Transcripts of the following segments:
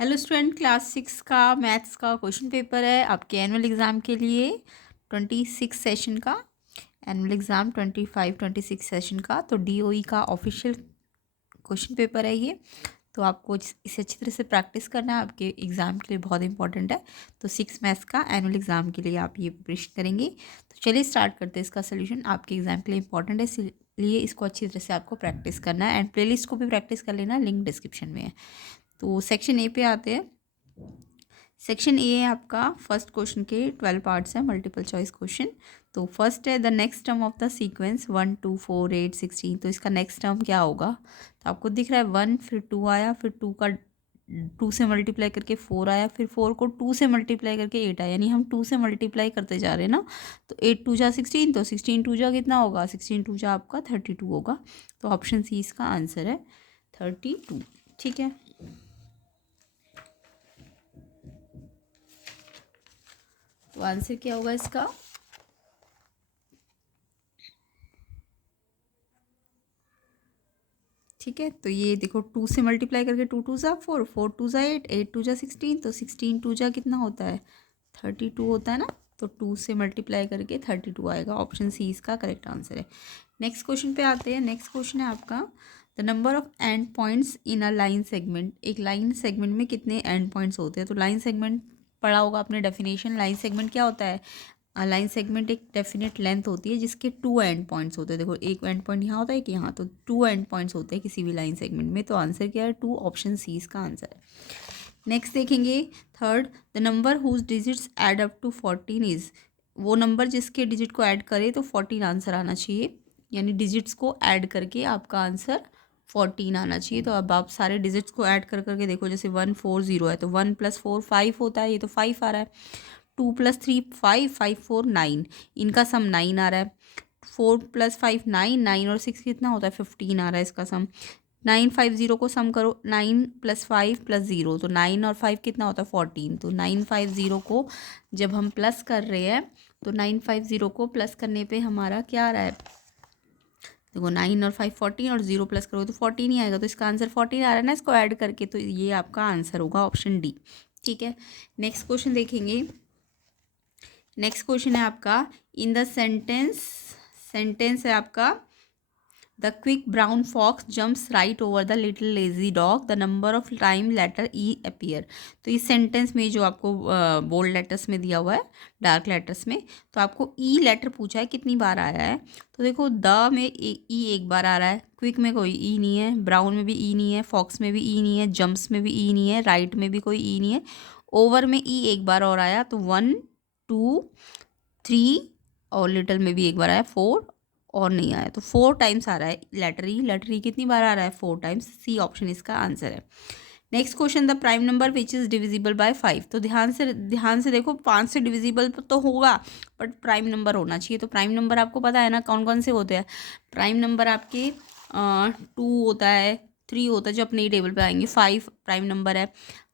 Hello student, class 6 का maths का question paper है आपके एनुअल एग्ज़ाम के लिए 26 सेशन का। एनुअल एग्ज़ाम 25-26 सेशन का तो डीओई का ऑफिशियल क्वेश्चन पेपर है ये। तो आपको इसे अच्छी तरह से प्रैक्टिस करना है, आपके एग्ज़ाम के लिए बहुत इंपॉर्टेंट है। तो 6 मैथ्स का एनुअल एग्ज़ाम के लिए आप ये प्रिपरेशन करेंगे। तो चलिए स्टार्ट करते हैं। इसका सोल्यूशन आपके एग्ज़ाम के लिए इंपॉर्टेंट है, इसलिए इसको अच्छी तरह से आपको प्रैक्टिस करना है एंड प्लेलिस्ट को भी प्रैक्टिस कर लेना, लिंक डिस्क्रिप्शन में है। तो सेक्शन ए पे आते हैं। सेक्शन ए है आपका फर्स्ट क्वेश्चन के 12 पार्ट्स हैं, मल्टीपल चॉइस क्वेश्चन। तो फर्स्ट है the next term of the sequence 1 2 4 8 16। तो इसका नेक्स्ट टर्म क्या होगा? तो आपको दिख रहा है 1, फिर 2 आया, फिर 2 का 2 से मल्टीप्लाई करके 4 आया, फिर 4 को 2 से मल्टीप्लाई करके 8 आया, यानी हम 2 से मल्टीप्लाई करते जा रहे हैं ना। तो 8 2 जा 16, तो 16 2 जा कितना होगा? 16 2 जा आपका 32 होगा। तो ऑप्शन सी इसका आंसर है 32। ठीक है, तो आंसर क्या होगा इसका? ठीक है, तो ये देखो 2 से मल्टीप्लाई करके 2 2 जा 4, 4 2 जा 8, 8 2 जा 16, तो 16 2 जा कितना होता है? 32 होता है ना। तो 2 से मल्टीप्लाई करके 32 आएगा। ऑप्शन सी इसका करेक्ट आंसर है। नेक्स्ट क्वेश्चन पे आते हैं। नेक्स्ट क्वेश्चन है आपका the number of and points in a line segment. एक लाइन सेगमेंट में कितने एंड पॉइंट्स होते हैं? तो लाइन सेगमेंट पढ़ा होगा आपने डेफिनेशन। लाइन सेगमेंट क्या होता है? लाइन सेगमेंट एक डेफिनेट लेंथ होती है जिसके 2 एंड पॉइंट्स होते हैं। देखो एक एंड पॉइंट यहाँ होता है, एक यहाँ, तो 2 एंड पॉइंट्स होते हैं किसी भी लाइन सेगमेंट में। तो आंसर क्या है? 2। ऑप्शन सी इसका आंसर है। नेक्स्ट देखेंगे third, the number whose digits add up to 14 is. वो नंबर जिसके डिजिट को ऐड करे तो 14 आंसर आना चाहिए, यानी डिजिट्स को ऐड करके आपका आंसर 14 आना चाहिए। तो अब आप सारे डिजिट्स को ऐड कर करके देखो, जैसे 1 4 0 है तो 1 + 4 5 होता है, ये तो 5 आ रहा है। 2 + 3 5, 5 4 9, इनका सम 9 आ रहा है। 4 + 5 9, 9 और 6 कितना होता है? 15 आ रहा है इसका सम। 9 5 0 को सम करो, 9 + 5 + 0, तो 9 और 5 कितना होता है? 14। तो 9 5 0 को जब हम प्लस कर रहे हैं तो 9 5 0 को प्लस करने पे हमारा क्या आ रहा है? देखो 9 और 5 14, और 0 प्लस करोगे तो 14 ही आएगा। तो इसका आंसर 14 आ रहा है ना, इसको ऐड करके। तो ये आपका आंसर होगा ऑप्शन डी। ठीक है, नेक्स्ट क्वेश्चन देखेंगे। नेक्स्ट क्वेश्चन है आपका इन द सेंटेंस है आपका the quick brown fox jumps right over the little lazy dog, the number of time letter E appear. तो इस सेंटेंस में जो आपको बोल्ड लेटर्स में दिया हुआ है, डार्क लेटर्स में, तो आपको ई लेटर पूछा है कितनी बार आया है। तो देखो द में ई एक बार आ रहा है, क्विक में कोई ई नहीं है, ब्राउन में भी ई नहीं है, फॉक्स में भी ई नहीं है, जम्प्स में भी ई नहीं है, राइट में भी कोई ई नहीं है, ओवर में ई एक बार और आया। तो 1 2 3, और लिटिल में भी एक बार आया 4, और नहीं आया। तो 4 टाइम्स आ रहा है लेटर ई कितनी बार आ रहा है? 4 टाइम्स। सी ऑप्शन इसका आंसर है। Next question the prime number which is divisible by 5। तो ध्यान से देखो, 5 से डिविजिबल तो होगा बट प्राइम नंबर होना चाहिए। तो प्राइम नंबर आपको पता है ना कौन कौन से होते हैं? प्राइम नंबर आपके 2 होता है, 3 होता है जो अपने ही टेबल पे आएंगे, 5 प्राइम नंबर है,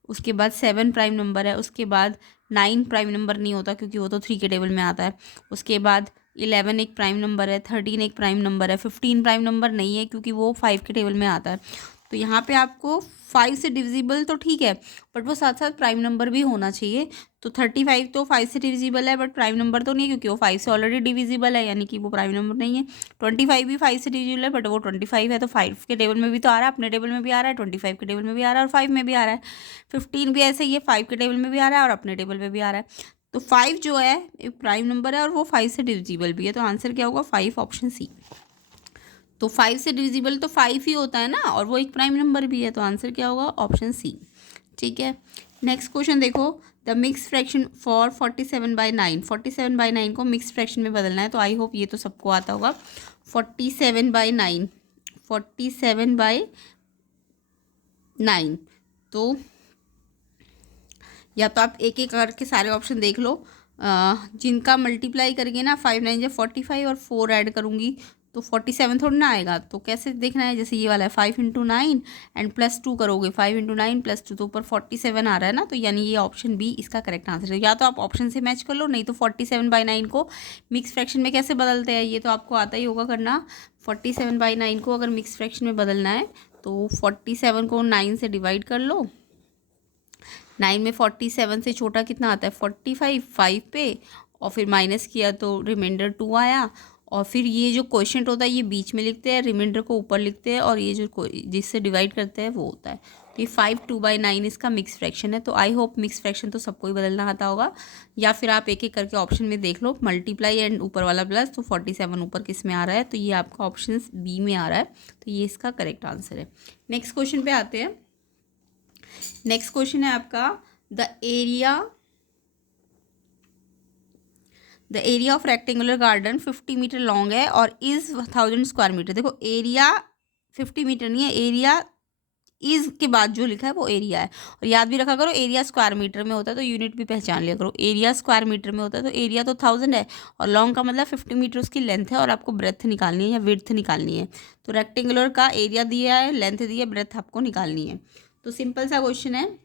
उसके बाद 7 प्राइम नंबर है, उसके बाद 9 प्राइम नंबर नहीं होता क्योंकि वो तो 3 के टेबल में आता है, उसके बाद 11 एक प्राइम नंबर है, 13 एक प्राइम नंबर है, 15 प्राइम नंबर नहीं है क्योंकि वो 5 के टेबल में आता है। तो यहाँ पे आपको 5 से डिविजिबल तो ठीक है, बट वो साथ साथ प्राइम नंबर भी होना चाहिए। तो 35 तो 5 से डिविजिबल है बट प्राइम नंबर तो नहीं है क्योंकि वो 5 से ऑलरेडी डिविजिबल है, यानी कि वो प्राइम नंबर नहीं है। 25 भी 5 से डिविजिबल है बट वो 25 है, तो 5 के टेबल में भी तो आ रहा है, अपने टेबल में भी आ रहा है, 25 के टेबल में भी आ रहा है और 5 में भी आ रहा है। 15 भी ऐसे ही है, 5 के टेबल में भी आ रहा है और अपने टेबल में भी आ रहा है। तो 5 जो है एक प्राइम नंबर है और वो 5 से डिविजिबल भी है। तो आंसर क्या होगा? 5, ऑप्शन सी। तो 5 से डिविजिबल तो 5 ही होता है ना, और वो एक प्राइम नंबर भी है। तो आंसर क्या होगा? Option C. ठीक है, नेक्स्ट क्वेश्चन देखो द मिक्स फ्रैक्शन फॉर 47/9। 47/9 को मिक्स फ्रैक्शन में बदलना है। तो आई होप ये तो सबको आता होगा। 47/9, 47/9। तो या तो आप एक एक करके सारे ऑप्शन देख लो, जिनका मल्टीप्लाई करेंगे ना, 5 9 जब 45 और 4 ऐड करूँगी तो 47 थोड़ा ना आएगा। तो कैसे देखना है? जैसे ये वाला है 5 × 9 एंड +2 करोगे, 5 × 9 +2, तो ऊपर 47 आ रहा है ना। तो यानी ये ऑप्शन बी इसका करेक्ट आंसर है। या तो आप ऑप्शन से मैच कर लो, नहीं तो 47/9 को मिक्स फ्रैक्शन में कैसे बदलते हैं ये तो आपको आता ही होगा करना। 47/9 को अगर मिक्स फ्रैक्शन में बदलना है तो 47 को 9 से डिवाइड कर लो, नाइन में 47 से छोटा कितना आता है 45, 5 पे, और फिर माइनस किया तो रिमाइंडर 2 आया। और फिर ये जो क्वोशंट होता है ये बीच में लिखते हैं, रिमाइंडर को ऊपर लिखते हैं, और ये जो जिससे डिवाइड करते हैं वो होता है। तो ये 5 2/9 इसका मिक्स फ्रैक्शन है। तो आई होप मिक्स फ्रैक्शन तो सबको ही बदलना आता होगा, या फिर आप एक एक करके ऑप्शन में देख लो, मल्टीप्लाई एंड ऊपर वाला प्लस, तो 47 ऊपर किस में आ रहा है, तो ये आपका ऑप्शन बी में आ रहा है। तो ये इसका करेक्ट आंसर है। नेक्स्ट क्वेश्चन पे आते हैं। नेक्स्ट क्वेश्चन है आपका the area of rectangular garden 50 metre long है और इज 1000 स्क्वायर मीटर। देखो एरिया 50 मीटर नहीं है, एरिया इज के बाद जो लिखा है वो एरिया है। और याद भी रखा करो, एरिया स्क्वायर मीटर में होता है तो यूनिट भी पहचान लिया करो। एरिया स्क्वायर मीटर में होता है तो एरिया तो 1000 है, और लॉन्ग का मतलब 50 मीटर उसकी लेंथ है, और आपको ब्रेथ निकालनी है या विड्थ निकालनी है। तो रेक्टेंगुलर का एरिया दिया है, लेंथ दी है, ब्रेथ आपको निकालनी है। तो सिंपल सा क्वेश्चन है।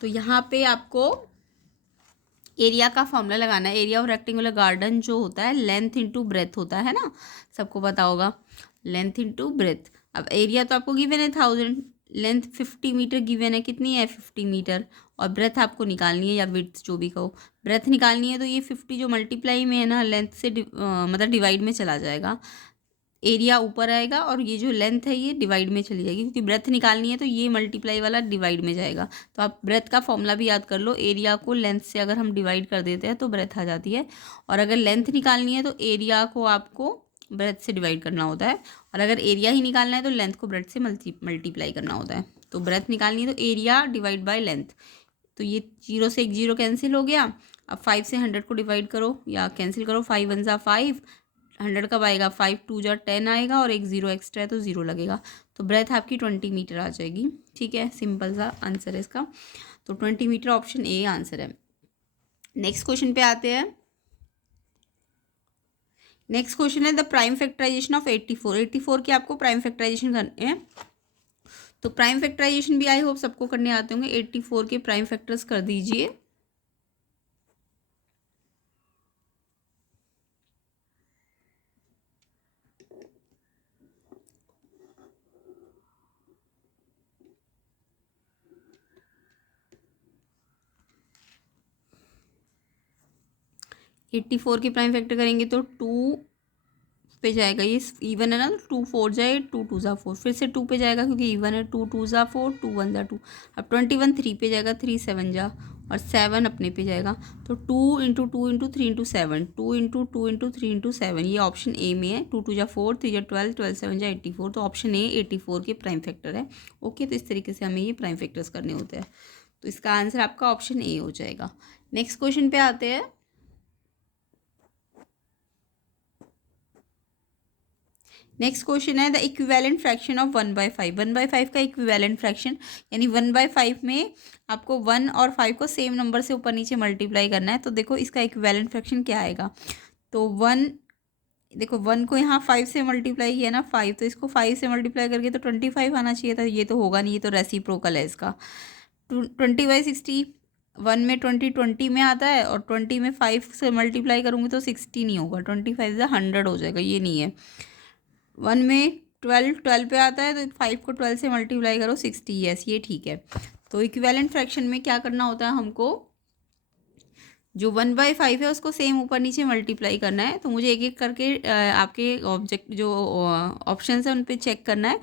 तो यहाँ पे आपको एरिया का फॉर्मूला लगाना है। एरिया ऑफ रेक्टेंगुलर गार्डन जो होता है लेंथ इंटू ब्रेथ होता है ना, सबको पता होगा, लेंथ इंटू ब्रेथ। अब एरिया तो आपको गिवन है 1000, लेंथ 50 मीटर गिवन है, कितनी है 50 मीटर, और ब्रेथ आपको निकालनी है या विड्थ जो भी कहो, ब्रेथ निकालनी है। तो ये 50 जो मल्टीप्लाई में है ना, लेंथ से मतलब डिवाइड में चला जाएगा, एरिया ऊपर आएगा, और ये जो लेंथ है ये डिवाइड में चली जाएगी, क्योंकि ब्रेथ निकालनी है तो ये मल्टीप्लाई वाला डिवाइड में जाएगा। तो आप ब्रेथ का फॉर्मूला भी याद कर लो, एरिया को लेंथ से अगर हम डिवाइड कर देते हैं तो ब्रेथ आ जाती है, और अगर लेंथ निकालनी है तो एरिया को आपको ब्रेथ से डिवाइड करना होता है, और अगर एरिया ही निकालना है तो लेंथ को ब्रेथ से मल्टीप्लाई करना होता है। तो ब्रेथ निकालनी है तो एरिया डिवाइड बाय लेंथ। तो ये 0 से एक 0 कैंसिल हो गया। अब 5 से 100 को डिवाइड करो या कैंसिल करो, 5 1 ज़ा 5, 100 कब आएगा 5 2 जा 10 आएगा, और एक 0 एक्स्ट्रा है तो 0 लगेगा। तो ब्रेथ आपकी 20 मीटर आ जाएगी। ठीक है, सिंपल सा आंसर है इसका। तो 20 मीटर ऑप्शन ए आंसर है। नेक्स्ट क्वेश्चन पे आते हैं। नेक्स्ट क्वेश्चन है द प्राइम फैक्टराइजेशन ऑफ 84। 84 की आपको प्राइम फैक्टराइजेशन करनी है। तो प्राइम फैक्टराइजेशन भी आई होप सबको करने आते होंगे। 84 के प्राइम फैक्टर्स कर दीजिए। एट्टी फोर के प्राइम फैक्टर करेंगे तो 2 पे जाएगा, ये इवन है ना, तो 2 4 जाए, 2 2 ज़ा 4, फिर से 2 पे जाएगा क्योंकि इवन है, 2 2 ज़ा 4, 2 1 ज़ा 2। अब 21 3 पे जाएगा, 3 7 जा, और 7 अपने पे जाएगा। तो 2 into 2 into 3 into 7, 2 into 2 into 3 into 7, ये ऑप्शन ए में है। 2 2 जा 4, 3 जा 12, 12 7 जा 84। तो ऑप्शन ए 84 के प्राइम फैक्टर है। ओके, तो इस तरीके से हमें ये प्राइम फैक्टर्स करने होते हैं। तो इसका आंसर आपका ऑप्शन ए हो जाएगा। नेक्स्ट क्वेश्चन पे आते हैं। नेक्स्ट क्वेश्चन है द इक्विवेलेंट फ्रैक्शन ऑफ 1/5। 1/5 का इक्विवेलेंट फ्रैक्शन, यानी 1/5 में आपको 1 और 5 को सेम नंबर से ऊपर नीचे मल्टीप्लाई करना है। तो देखो इसका इक्विवेलेंट फ्रैक्शन क्या आएगा। तो 1, देखो 1 को यहाँ 5 से मल्टीप्लाई किया ना, 5, तो इसको 5 से मल्टीप्लाई करके तो 25 आना चाहिए था। ये तो होगा नहीं, ये तो रेसिप्रोकल है इसका। 20/60, 1 में 20 20 में आता है, और 20 में 5 से मल्टीप्लाई करूँगी तो 60 नहीं होगा, 25 100 हो जाएगा, ये नहीं है। 1 में 12 पे आता है, तो 5 को 12 से मल्टीप्लाई करो 60, यस ये ठीक है। तो इक्विवेलेंट फ्रैक्शन में क्या करना होता है हमको, जो 1/5 है उसको सेम ऊपर नीचे मल्टीप्लाई करना है। तो मुझे एक एक करके आपके ऑब्जेक्ट जो ऑप्शन है उन पे चेक करना है।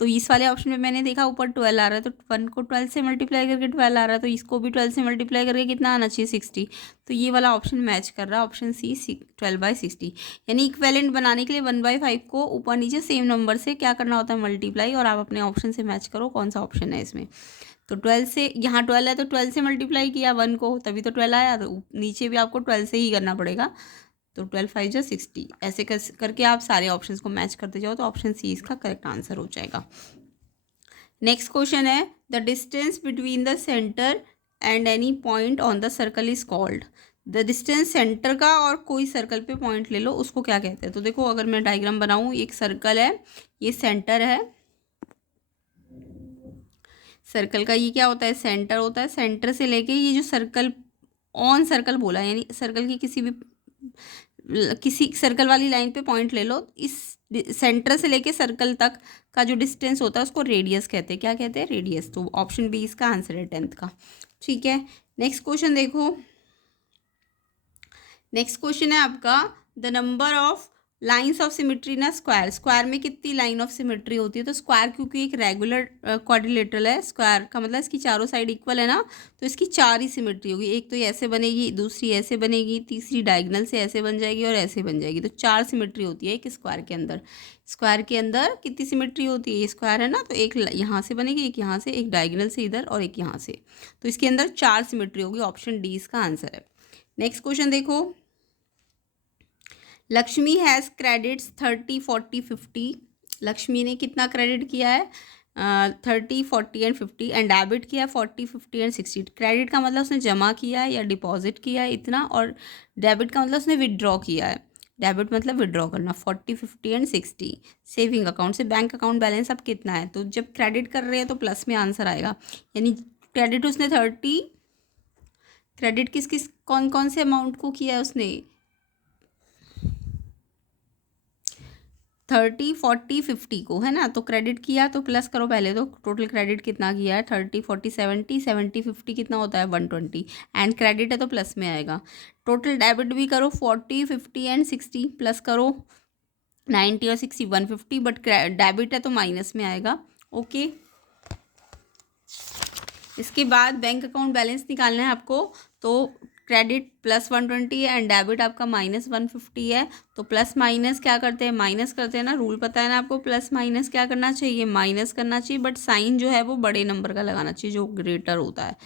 तो इस वाले ऑप्शन में मैंने देखा ऊपर 12 आ रहा है, तो 1 को 12 से मल्टीप्लाई करके 12 आ रहा है, तो इसको भी 12 से मल्टीप्लाई करके कितना आना चाहिए 60। तो ये वाला ऑप्शन मैच कर रहा है, ऑप्शन सी 12/60। यानी इक्वेलेंट बनाने के लिए 1/5 को ऊपर नीचे सेम नंबर से क्या करना होता है, मल्टीप्लाई। और आप अपने ऑप्शन से मैच करो कौन सा ऑप्शन है इसमें। तो 12 से, यहाँ 12 है तो 12 से मल्टीप्लाई किया 1 को, तभी तो 12 आया। तो नीचे भी आपको 12 से ही करना पड़ेगा। तो 12 5 जा 60, ऐसे करके आप सारे ऑप्शंस को मैच करते जाओ, तो ऑप्शन सी इसका करेक्ट आंसर हो जाएगा। नेक्स्ट क्वेश्चन है the distance between the centre and any point on the circle is called. The distance centre का और कोई सर्कल पे पॉइंट ले लो, उसको क्या कहते हैं। तो देखो अगर मैं डायग्राम बनाऊँ, एक सर्कल है, ये सेंटर है, सर्कल का ये क्या होता है, सेंटर होता है। सेंटर से लेके ये जो सर्कल, ऑन सर्कल बोला, यानी सर्कल की किसी भी किसी सर्कल वाली लाइन पे पॉइंट ले लो, इस सेंटर से लेके सर्कल तक का जो डिस्टेंस होता है उसको रेडियस कहते हैं। क्या कहते हैं? रेडियस। तो ऑप्शन बी इसका आंसर है 10th का। ठीक है, नेक्स्ट क्वेश्चन देखो। नेक्स्ट क्वेश्चन है आपका the number of lines of symmetry in square. Square में कितनी लाइन ऑफ सिमेट्री होती है? तो स्क्वायर क्योंकि एक रेगुलर क्वाड्रिलेटरल है, स्क्वायर का मतलब इसकी चारों साइड इक्वल है ना, तो इसकी 4 ही सिमेट्री होगी। एक तो ये ऐसे बनेगी, दूसरी ऐसे बनेगी, तीसरी डायगोनल से ऐसे बन जाएगी और ऐसे बन जाएगी। तो 4 सिमेट्री होती है एक स्क्वायर के अंदर। स्क्वायर के अंदर कितनी सिमेट्री होती है? ये स्क्वायर है ना, तो एक यहाँ से बनेगी, एक यहाँ से, एक डायगोनल से इधर और एक यहाँ से। तो इसके अंदर 4 सिमेट्री होगी। ऑप्शन डी इसका आंसर है। नेक्स्ट क्वेश्चन देखो। Lakshmi has credits 30, 40, 50। लक्ष्मी ने कितना क्रेडिट किया है? 30, 40 एंड 50 एंड डेबिट किया है 40, 50 एंड 60। क्रेडिट का मतलब उसने जमा किया है या डिपॉजिट किया है इतना, और डेबिट का मतलब उसने विदड्रॉ किया है। डेबिट मतलब विदड्रॉ करना। 40, 50 एंड 60 सेविंग अकाउंट से। बैंक अकाउंट बैलेंस अब कितना है? तो जब क्रेडिट कर रहे हैं तो प्लस में आंसर आएगा, यानी क्रेडिट उसने 30, क्रेडिट किस किस कौन कौन से अमाउंट को किया है उसने? 30, 40, 50 को, है ना। तो क्रेडिट किया तो प्लस करो पहले, तो टोटल क्रेडिट कितना किया है? 30, 40, 70, 70, 50 कितना होता है? 120 एंड क्रेडिट है तो प्लस में आएगा। टोटल डेबिट भी करो 40, 50 एंड 60, प्लस करो 90 और 60 150, बट डेबिट है तो माइनस में आएगा। ओके, इसके बाद बैंक अकाउंट बैलेंस निकालना है आपको। तो क्रेडिट प्लस 120 है एंड डेबिट आपका माइनस 150 है। तो प्लस माइनस क्या करते हैं? माइनस करते हैं ना। रूल पता है ना आपको, प्लस माइनस क्या करना चाहिए? माइनस करना चाहिए, बट साइन जो है वो बड़े नंबर का लगाना चाहिए जो ग्रेटर होता है।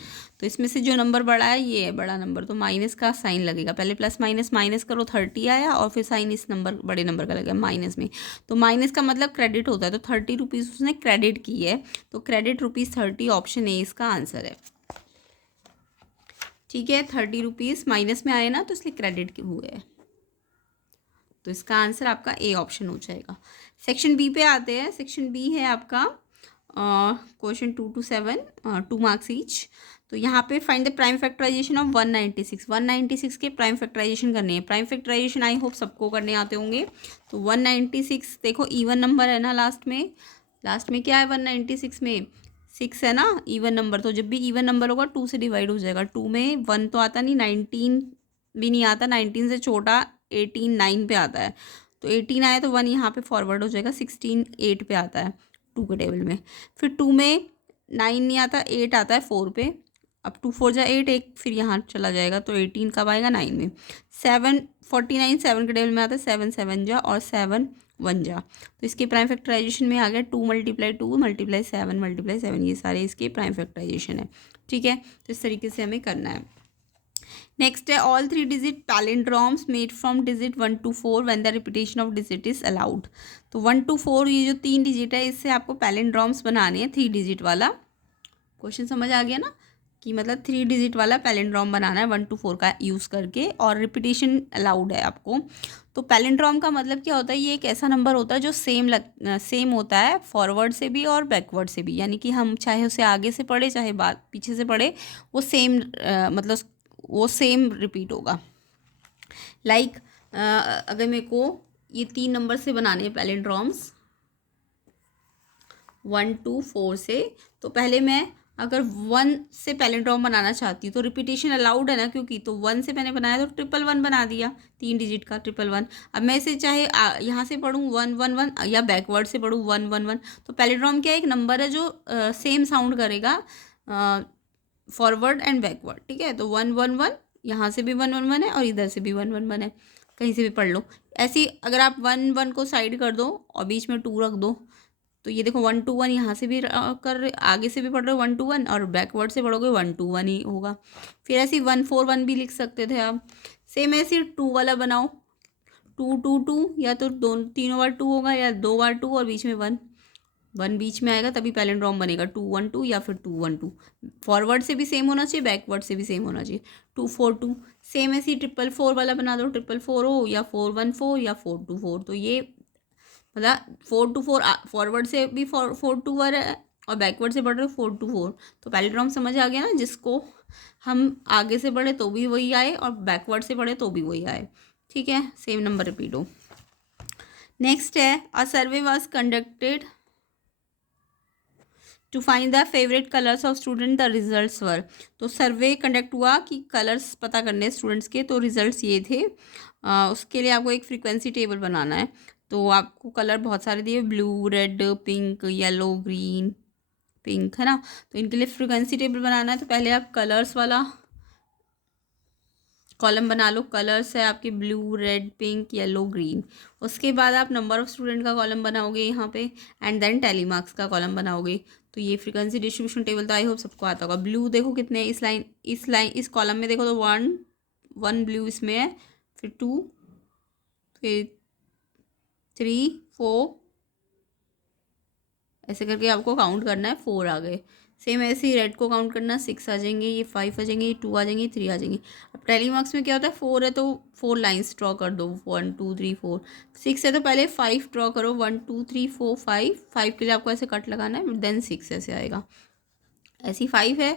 तो इसमें से जो नंबर बड़ा है ये है बड़ा नंबर, तो माइनस का साइन लगेगा। पहले प्लस माइनस माइनस करो 30 आया और फिर साइन इस नंबर बड़े नंबर का लगेगा माइनस में। तो माइनस का मतलब क्रेडिट होता है। तो 30 रुपीज़ उसने क्रेडिट की है, तो क्रेडिट ₹30। ऑप्शन ए इसका आंसर है। ठीक है, 30 रुपीज़ माइनस में आए ना, तो इसलिए क्रेडिट हुए हैं। तो इसका आंसर आपका ए ऑप्शन हो जाएगा। सेक्शन बी पे आते हैं। सेक्शन बी है आपका क्वेश्चन 2 to 7, 2 मार्क्स ईच। तो यहाँ पे find the prime factorisation of 196। 196 के प्राइम फैक्टराइजेशन करने हैं। प्राइम फैक्टराइजेशन आई होप सबको करने आते होंगे। तो 196 देखो ईवन नंबर है ना, लास्ट में क्या है 196 में? 6 है ना ईवन नंबर। तो जब भी ईवन नंबर होगा 2 से डिवाइड हो जाएगा। 2 में 1 तो आता नहीं, 19 भी नहीं आता, 19 से छोटा 18 9 पे आता है। तो 18 आया तो 1 यहाँ पे फॉरवर्ड हो जाएगा, 16 8 पे आता है 2 के टेबल में। फिर 2 में 9 नहीं आता, 8 आता है 4 पे। अब 2 4 जा 8, एक फिर यहाँ चला जाएगा, तो 18 कब आएगा? 9 में। 7 49 7 के टेबल में आता है, 7 7 जा और 7 1 जा। तो इसके प्राइम फैक्टराइजेशन में आ गया 2 × 2 × 7 × 7, ये सारे इसके प्राइम फैक्टराइजेशन है। ठीक है, तो इस तरीके से हमें करना है। नेक्स्ट है all 3 digit palindromes made from digit 1 to 4 when the repetition of digit is allowed. तो 1 to 4 ये जो 3 डिजिट है, इससे आपको पैलिंड्रोम्स बनाने हैं। 3 डिजिट वाला क्वेश्चन समझ आ गया ना, कि मतलब 3 डिजिट वाला पैलिंड्रोम बनाना है 1 to 4 का यूज़ करके, और रिपीटेशन अलाउड है आपको। तो पैलिंड्रोम का मतलब क्या होता है? ये एक ऐसा नंबर होता है जो सेम होता है फॉरवर्ड से भी और बैकवर्ड से भी, यानी कि हम चाहे उसे आगे से पढ़े चाहे बाद पीछे से पढ़े, वो सेम मतलब वो सेम रिपीट होगा। लाइक अगर मेरे को ये 3 नंबर से बनाने हैं पैलिंड्रोम्स 1 to 4 से, तो पहले मैं अगर 1 से पैलिंड्रोम बनाना चाहती हूँ तो रिपीटेशन अलाउड है ना, क्योंकि तो 1 से मैंने बनाया तो 111 बना दिया, 3 डिजिट का 111। अब मैं इसे चाहे यहाँ से पढ़ूँ 1 1 1 या बैकवर्ड से पढ़ूँ 1 1 1। तो पैलिंड्रोम क्या एक नंबर है जो सेम साउंड करेगा फॉरवर्ड एंड बैकवर्ड। ठीक है, तो 1 1 1 यहाँ से भी 1 1 1 है और इधर से भी 1 1 1 है, कहीं से भी पढ़ लो। ऐसी अगर आप 1 1 को साइड कर दो और बीच में 2 रख दो, तो ये देखो 1 to 1 यहाँ से भी आगे से भी पढ़ रहे हो 1 to 1, और बैकवर्ड से पढ़ोगे 1 to 1 ही होगा। फिर ऐसे 1 4 1 भी लिख सकते थे आप। सेम ऐसे 2 वाला बनाओ, 2 2 2, या तो तीनों बार 2 होगा या 2 बार 2 और बीच में 1 1 बीच में आएगा, तभी पैलिंड्रोम बनेगा 2 1 2 या फिर 2 1 2। फॉरवर्ड से भी सेम होना चाहिए, बैकवर्ड से भी सेम होना चाहिए। 2 4 2 सेम ऐसे 4 4 वाला बना दो, 4 4 हो या 4 1 4 या 4 2 4। तो ये मतलब 4 to 4 फॉरवर्ड से भी 4 to 1 है और बैकवर्ड से पढ़ रहे हो 4 to 4। तो पैलिंड्रोम समझ आ गया ना, जिसको हम आगे से पढ़े तो भी वही आए और बैकवर्ड से पढ़े तो भी वही आए। ठीक है, सेम नंबर रिपीट हो। नेक्स्ट है a survey was conducted to find the favourite colours of student, the results were. तो सर्वे कंडक्ट हुआ कि कलर्स पता करने स्टूडेंट्स के, तो रिजल्ट्स ये थे। उसके लिए आपको एक फ्रीक्वेंसी टेबल बनाना है। तो आपको कलर बहुत सारे दिए, blue, red, pink, yellow, green, pink, है ना। तो इनके लिए फ्रीक्वेंसी टेबल बनाना है। तो पहले आप कलर्स वाला कॉलम बना लो। कलर्स है आपके blue, red, pink, yellow, green. उसके बाद आप नंबर ऑफ स्टूडेंट का कॉलम बनाओगे यहाँ पे, एंड देन टैली मार्क्स का कॉलम बनाओगे। तो ये फ्रीक्वेंसी डिस्ट्रीब्यूशन टेबल तो आई होप सबको आता होगा। ब्लू देखो कितने, इस कॉलम में देखो तो वन ब्लू इसमें है, फिर 2, फिर 3, 4, ऐसे करके आपको काउंट करना है, 4 आ गए। सेम ऐसे ही रेड को काउंट करना, 6 आ जाएंगे, ये 5 आ जाएंगे, ये 2 आ जाएंगे, 3 आ जाएंगे। अब टैली मार्क्स में क्या होता है, 4 है तो 4 लाइन्स ड्रॉ कर दो, 1 2 3 4। 6 है तो पहले 5 ड्रॉ करो, 1 2 3 4 5 के लिए आपको ऐसे कट लगाना है, देन 6 ऐसे आएगा। ऐसी 5 है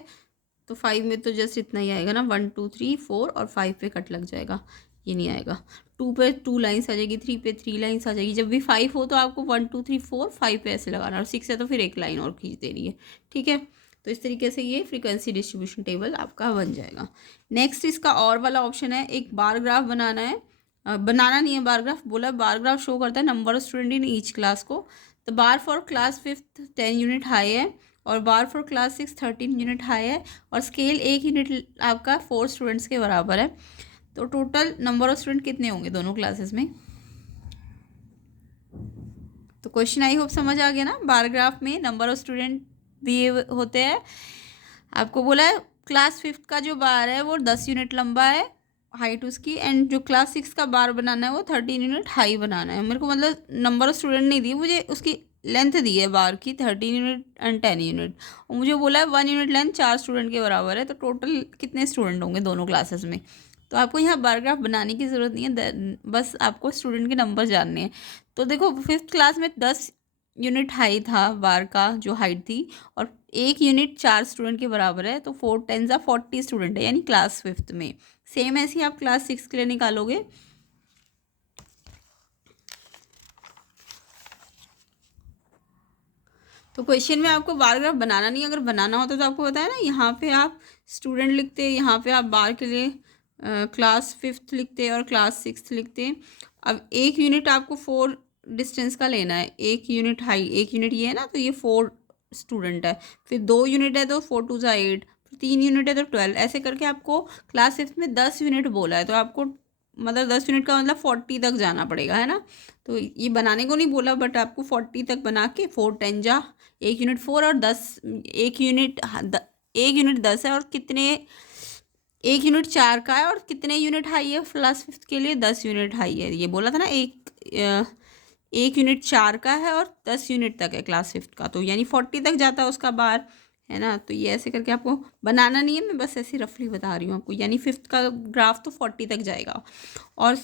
तो 5 में तो जस्ट इतना ही आएगा ना, 1 2 3 4 और 5 पे कट लग जाएगा, ये नहीं आएगा। 2 पे 2 लाइन्स आ जाएगी, 3 पे 3 लाइन्स आ जाएगी। जब भी 5 हो तो आपको 1 2 3 4 5 पे ऐसे लगाना, और 6 है तो फिर एक लाइन और खींच देनी है, ठीक है। तो इस तरीके से ये फ्रीक्वेंसी डिस्ट्रीब्यूशन टेबल आपका बन जाएगा। नेक्स्ट इसका और वाला ऑप्शन है, एक बार ग्राफ बनाना है। बनाना नहीं है बार ग्राफ, बोला बार ग्राफ शो करता है number of student in each class को। तो bar for class 5th 10 unit high है, और bar for class 6 13 unit high है, और स्केल 1 यूनिट आपका 4 स्टूडेंट्स के बराबर है। तो टोटल नंबर ऑफ स्टूडेंट कितने होंगे दोनों क्लासेस में। तो क्वेश्चन आई होप समझ आ गया ना। बार ग्राफ में नंबर ऑफ स्टूडेंट दिए होते हैं, आपको बोला है क्लास 5th का जो बार है वो 10 यूनिट लंबा है हाइट उसकी, एंड जो क्लास 6 का बार बनाना है वो 13 यूनिट हाई बनाना है। मेरे को मतलब नंबर ऑफ स्टूडेंट नहीं दिए, मुझे उसकी लेंथ दी है बार की 13 यूनिट एंड 10 यूनिट, और मुझे बोला है 1 यूनिट लेंथ 4 स्टूडेंट के बराबर है। तो टोटल कितने स्टूडेंट होंगे दोनों क्लासेस में। तो आपको यहाँ बार ग्राफ बनाने की ज़रूरत नहीं है, बस आपको स्टूडेंट के नंबर जानने हैं। तो देखो 5th क्लास में 10 यूनिट हाई था बार का जो हाइट थी, और 1 यूनिट 4 स्टूडेंट के बराबर है, तो 4 10 40 स्टूडेंट है, यानी क्लास 5th में। सेम ऐसे ही आप क्लास 6 के लिए निकालोगे। तो क्वेश्चन में आपको बार ग्राफ बनाना नहीं, अगर बनाना होता तो आपको पता है ना, यहाँ पे आप स्टूडेंट लिखते, यहाँ पे आप बार के लिए क्लास 5th लिखते और क्लास 6th लिखते। अब 1 यूनिट आपको 4 डिस्टेंस का लेना है, 1 यूनिट हाई, 1 यूनिट ये है ना, तो ये 4 स्टूडेंट है। फिर 2 यूनिट है तो 4 2 ज़ा 8, फिर 3 यूनिट है तो 12, ऐसे करके आपको क्लास 5th में 10 यूनिट बोला है, तो आपको मतलब 10 यूनिट का मतलब 40 तक जाना पड़ेगा, है ना। तो ये बनाने को नहीं बोला, बट आपको 40 तक बना के 4 10 जा 1 यूनिट 4 और 10 1 यूनिट 10 है, और कितने 1 यूनिट 4 का है, और कितने यूनिट हाई है क्लास 5th के लिए 10 यूनिट हाई है। ये बोला था ना, 1 यूनिट 4 का है और 10 यूनिट तक है क्लास 5th का, तो यानी 40 तक जाता है उसका बार, है ना। तो ये ऐसे करके आपको बनाना नहीं है, मैं बस ऐसे रफली बता रही हूँ आपको, यानी 5th का ग्राफ तो 40 तक जाएगा। और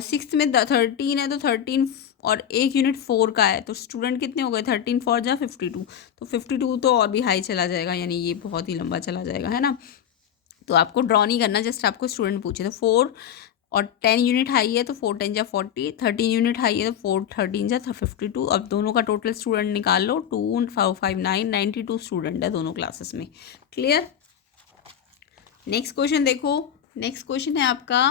6th में 13 है तो 13 और 1 यूनिट 4 का है, तो स्टूडेंट कितने हो गए, 13 4 जा 52, तो 52 तो और भी हाई चला जाएगा, यानी ये बहुत ही लंबा चला जाएगा, है ना। तो आपको ड्रॉ नहीं करना, जस्ट आपको स्टूडेंट पूछे। तो 4 और 10 यूनिट हाई है तो 4 10 जा 40, 13 यूनिट हाई है तो 4 13 जा 52। अब दोनों का टोटल स्टूडेंट निकाल लो, 2 5 5 9 92 स्टूडेंट है दोनों क्लासेस में। क्लियर। नेक्स्ट क्वेश्चन देखो। नेक्स्ट क्वेश्चन है आपका,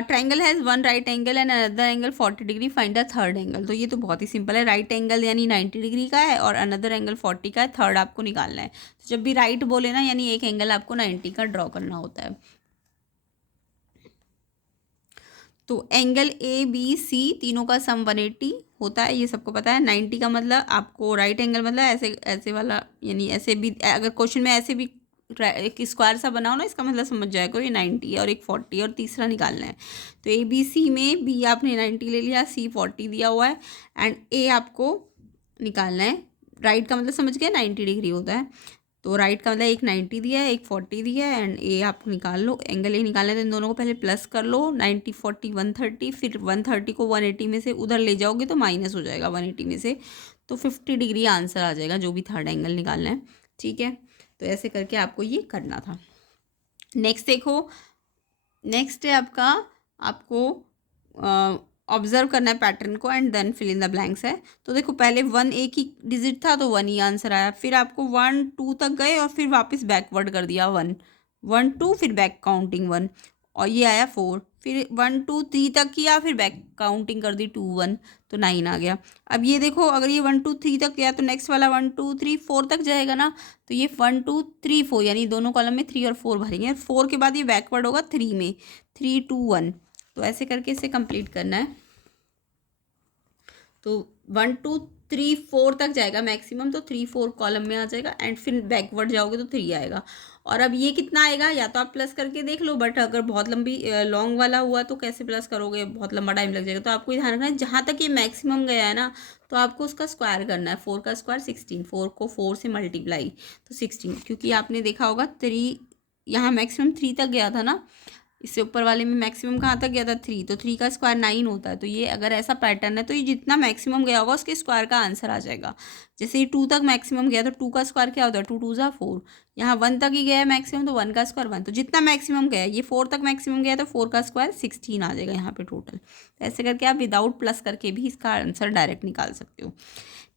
triangle has 1 right angle and another angle 40 degree, find the third angle. तो ये तो बहुत ही सिंपल है, राइट एंगल यानी 90 डिग्री का है और अनदर एंगल 40 का है, थर्ड आपको निकालना है। तो जब भी राइट बोले ना, यानी एक एंगल आपको 90 का ड्रॉ करना होता है। तो एंगल ए बी सी तीनों का सम 180 होता है, ये सबको पता है। 90 का मतलब आपको राइट एंगल मतलब ऐसे ऐसे वाला, यानी ऐसे भी, अगर क्वेश्चन में ऐसे भी एक स्क्वायर सा बनाओ ना, इसका मतलब समझ जाएगा ये 90 है और एक 40 और तीसरा निकालना है। तो ए बी सी में बी आपने 90 ले लिया, सी 40 दिया हुआ है, एंड ए आपको निकालना है। राइट का मतलब समझ गया 90 डिग्री होता है, तो राइट का मतलब एक 90 दिया है, एक 40 दिया है, एंड ए आप निकाल लो। एंगल ए निकालना है तो इन दोनों को पहले प्लस कर लो, 90 40 130, फिर 130 को 180 में से उधर ले जाओगे तो माइनस हो जाएगा 180 में से, तो 50 डिग्री आंसर आ जाएगा, जो भी थर्ड एंगल निकालना है, ठीक है। तो ऐसे करके आपको ये करना था। नेक्स्ट देखो, नेक्स्ट है आपका आपको ऑब्जर्व करना है पैटर्न को and then fill in the blanks है। तो देखो पहले 1 एक ही डिजिट था तो 1 ही आंसर आया, फिर आपको 1 2 तक गए और फिर वापस बैकवर्ड कर दिया 1 1 2, फिर बैक काउंटिंग 1 और ये आया 4, फिर 1 2 3 तक किया, फिर बैक काउंटिंग कर दी 2 1 तो 9 आ गया। अब ये देखो अगर ये 1 2 3 तक गया तो नेक्स्ट वाला 1 2 3 4 तक जाएगा ना, तो ये 1 2 3 4 यानी दोनों कॉलम में 3 और 4 भरेंगे, 4 के बाद ये बैकवर्ड होगा 3 में, 3 2 1, तो ऐसे करके इसे कंप्लीट करना है। तो 1 2 3 4 तक जाएगा मैक्सिमम, तो 3 4 कॉलम में आ जाएगा एंड फिर बैकवर्ड जाओगे तो 3 आएगा। और अब ये कितना आएगा या तो आप प्लस करके देख लो, बट अगर बहुत लंबी लॉन्ग वाला हुआ तो कैसे प्लस करोगे, बहुत लंबा टाइम लग जाएगा। तो आपको ध्यान रखना है जहाँ तक ये मैक्सिमम गया है ना तो आपको उसका स्क्वायर करना है। 4 का स्क्वायर 16, 4 को 4 से मल्टीप्लाई तो 16, क्योंकि आपने देखा होगा 3 यहाँ मैक्सिमम 3 तक गया था ना, इससे ऊपर वाले में मैक्सिमम कहाँ तक गया था 3, तो 3 का स्क्वायर 9 होता है। तो ये अगर ऐसा पैटर्न है तो ये जितना मैक्सिमम गया होगा उसके स्क्वायर का आंसर आ जाएगा। जैसे ये 2 तक मैक्सिमम गया तो 2 का स्क्वायर क्या होता है, 2 2 ज़ा 4, यहाँ 1 तक ही गया है मैक्सिमम तो 1 का स्क्वायर 1, तो जितना मैक्सिमम गया है ये 4 तक मैक्सिमम गया है तो 4 का स्क्वायर 16 आ जाएगा यहाँ पे टोटल। ऐसे करके आप विदाउट प्लस करके भी इसका आंसर डायरेक्ट निकाल सकते हो।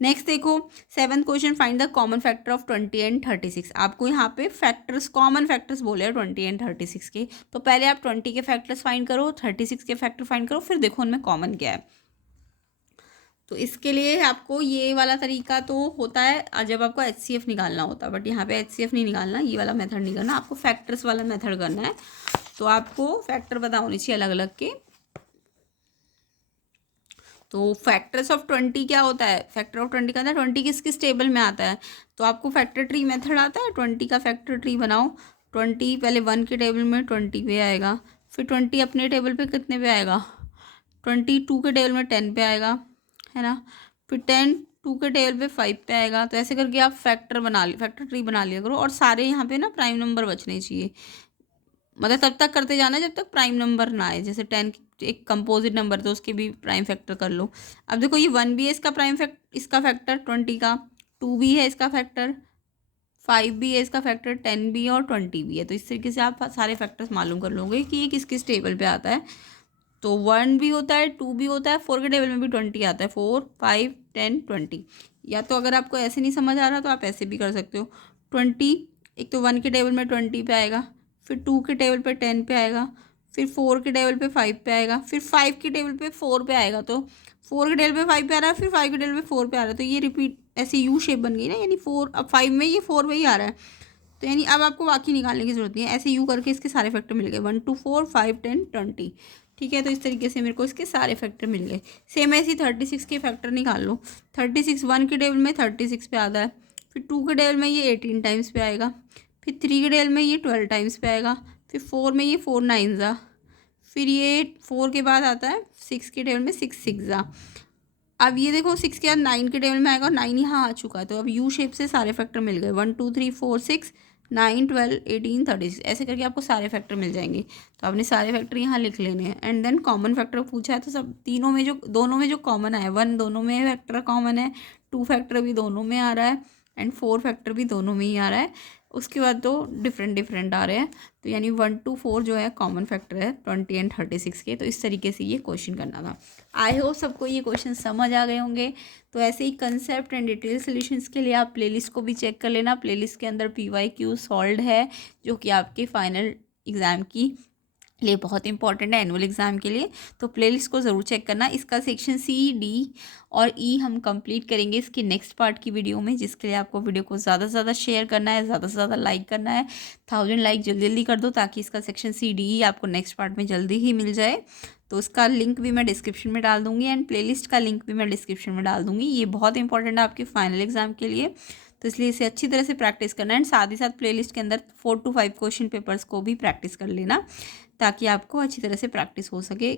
नेक्स्ट देखो 7th question, find the common factor of 20 and 36। आपको यहाँ पे फैक्टर्स कॉमन फैक्टर्स बोले हैं 20 एंड 36 के, तो पहले आप 20 के फैक्टर्स फाइंड करो, 36 के फैक्टर फाइंड करो, फिर देखो उनमें कॉमन क्या है। तो इसके लिए आपको ये वाला तरीका तो होता है जब आपको HCF निकालना होता है, बट यहाँ पे HCF नहीं निकालना, ये वाला मेथड नहीं करना, आपको फैक्टर्स वाला मेथड करना है। तो आपको फैक्टर पता होने चाहिए अलग अलग के। तो फैक्टर्स ऑफ 20 क्या होता है, फैक्टर ऑफ 20 का होता है 20 किस किस टेबल में आता है, तो आपको फैक्टर ट्री मेथड आता है। 20 का फैक्टर ट्री बनाओ, 20 पहले 1 के टेबल में 20 पे आएगा, फिर 20 अपने टेबल पे कितने पे आएगा, 22 के टेबल में 10 पे आएगा, है ना, फिर 10 2 के टेबल पे 5 पे आएगा। तो ऐसे करके आप फैक्टर ट्री बना लिया करो, और सारे यहाँ पे ना प्राइम नंबर बचने चाहिए, मतलब तब तक करते जाना जब तक प्राइम नंबर ना आए। जैसे 10 एक कंपोजिट नंबर तो उसके भी प्राइम फैक्टर कर लो। अब देखो ये 1 भी है इसका इसका फैक्टर 20 का, 2 भी है इसका फैक्टर, 5 भी है इसका फैक्टर, 10 भी है और 20 भी है। तो इस तरीके से आप सारे फैक्टर्स मालूम कर लोगे कि ये किस किस टेबल पे आता है। तो 1 भी होता है, 2 भी होता है, 4 के टेबल में भी 20 आता है, 4 5 10 20। या तो अगर आपको ऐसे नहीं समझ आ रहा तो आप ऐसे भी कर सकते हो। 20 एक तो 1 के टेबल में 20 पे आएगा, फिर 2 के टेबल पे 10 पे आएगा, फिर 4 के टेबल पे 5 पे आएगा, फिर 5 के टेबल पे 4 पे आएगा। तो 4 के टेबल पे 5 पे आ रहा है, फिर 5 के टेबल पे 4 पे आ रहा है, तो ये रिपीट ऐसे यू शेप बन गई ना, यानी 4 अब 5 में ये 4 में ही आ रहा है। तो यानी अब आपको बाकी निकालने की जरूरत नहीं है, ऐसे यू करके इसके सारे फैक्टर मिल गए, 1 2 4 5 10 20। ठीक है, तो इस तरीके से मेरे को इसके सारे फैक्टर मिल गए। सेम ऐसे 36 के फैक्टर निकाल लो। 36 1 के टेबल में 36 पे आता है, फिर 2 के टेबल में ये 18 टाइम्स पे आएगा, फिर 3 के टेबल में ये 12 टाइम्स पे आएगा, फिर 4 में ये 4 9 ज़ा, फिर ये 4 के बाद आता है 6 के टेबल में 6 6 ज़ा। अब ये देखो 6 के बाद 9 के टेबल में आएगा और 9 यहाँ आ चुका है, तो अब यू शेप से सारे फैक्टर मिल गए, 1 2 3 4 6 9 12 18 36। ऐसे करके आपको सारे फैक्टर मिल जाएंगे। तो आपने सारे फैक्टर यहाँ लिख लेने हैं एंड देन कॉमन फैक्टर पूछा है तो सब तीनों में जो दोनों में जो कॉमन है, 1 दोनों में फैक्टर कॉमन है, 2 फैक्टर भी दोनों में आ रहा है एंड 4 फैक्टर भी दोनों में ही आ रहा है। उसके बाद तो डिफरेंट आ रहे हैं, तो यानी 1 2 4 जो है कॉमन फैक्टर है 20 एंड 36 के। तो इस तरीके से ये क्वेश्चन करना था। आई होप सबको ये क्वेश्चन समझ आ गए होंगे। तो ऐसे ही कंसेप्ट एंड डिटेल सॉल्यूशंस के लिए आप प्लेलिस्ट को भी चेक कर लेना। प्लेलिस्ट के अंदर PYQ सॉल्व्ड है, जो कि आपके फाइनल एग्ज़ाम की लिए बहुत इंपॉर्टेंट है, एनुअल एग्ज़ाम के लिए। तो प्लेलिस्ट को ज़रूर चेक करना। इसका सेक्शन C D और E हम कंप्लीट करेंगे इसके नेक्स्ट पार्ट की वीडियो में, जिसके लिए आपको वीडियो को ज़्यादा से ज़्यादा शेयर करना है, ज़्यादा से ज़्यादा लाइक करना है। 1000 लाइक जल्दी जल्दी कर दो ताकि इसका सेक्शन C D E आपको नेक्स्ट पार्ट में जल्दी ही मिल जाए। तो उसका लिंक भी मैं डिस्क्रिप्शन में डाल दूँगी एंड प्लेलिस्ट का लिंक भी मैं डिस्क्रिप्शन में डाल दूँगी। ये बहुत इंपॉर्टेंट है आपके फाइनल एग्ज़ाम के लिए, तो इसलिए इसे अच्छी तरह से प्रैक्टिस करना है एंड साथ ही साथ प्लेलिस्ट के अंदर 4 to 5 क्वेश्चन पेपर्स को भी प्रैक्टिस कर लेना ताकि आपको अच्छी तरह से प्रैक्टिस हो सके।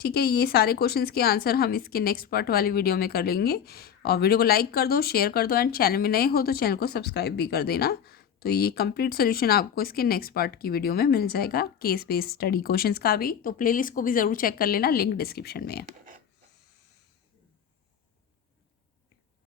ठीक है, ये सारे क्वेश्चंस के आंसर हम इसके नेक्स्ट पार्ट वाली वीडियो में कर लेंगे। और वीडियो को लाइक कर दो, शेयर कर दो एंड चैनल में नए हो तो चैनल को सब्सक्राइब भी कर देना। तो ये कंप्लीट सोल्यूशन आपको इसके नेक्स्ट पार्ट की वीडियो में मिल जाएगा, केस बेस्ड स्टडी क्वेश्चंस का भी। तो प्लेलिस्ट को भी ज़रूर चेक कर लेना, लिंक डिस्क्रिप्शन में है।